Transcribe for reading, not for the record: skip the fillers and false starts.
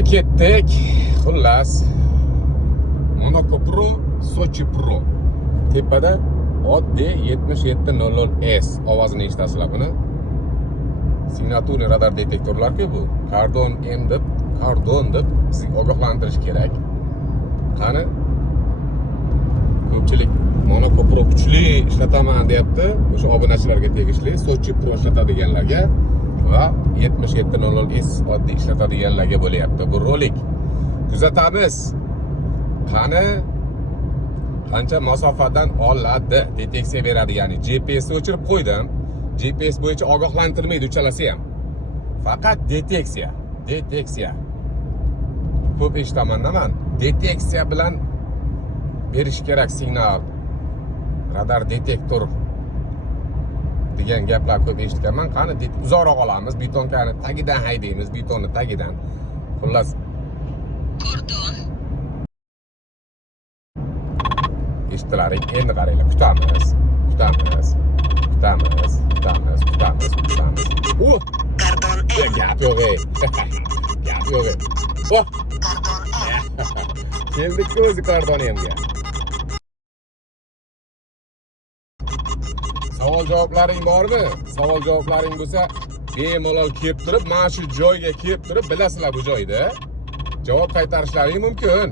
Qani ketdik. Xullas. Monaco Pro, Sochi Pro. Tepada oddiy 7700S ovozini eshitasizlar buni. Signaturni radar detektorlar-ku bu. Cardon deb sizni ogohlantirish kerak. Qani ko'pchilik Monaco Pro kuchli ishlataman deyapti. O'sha obunachilarga tegishli Sochi Pro ishlatadiganlarga va 7700S oddiy ishlatadiganlarga bo'lyapti bu rolik. Kuzatamiz. Qani qancha masofadan oladi, deteksiya beradi, ya'ni GPS ni o'chirib qo'ydim. GPS bo'yicha ogohlantirmaydi uchalasi ham. Faqat deteksiya. Ko'p eshitaman man. Deteksiya bilan berish kerak signal. Radar detektor degan gaplar ko'p eshitganman. Qani uzoqroq olamiz, betonkani tagidan haydaymiz, betonni tagidan. Xullas, Kordon. eshitilaring, endi qaranglar, kutamiz. Kordon Gap yo'q ey. Gap yo'q ey. Oh, Kordon keldik o'zi kordonimga. Savol-javoblaring bormi? Savol-javoblaring bo'lsa, bemalol kelib turib, mana shu joyga kelib turib, bilasizlar bu joyda javob qaytarishlaring mumkin.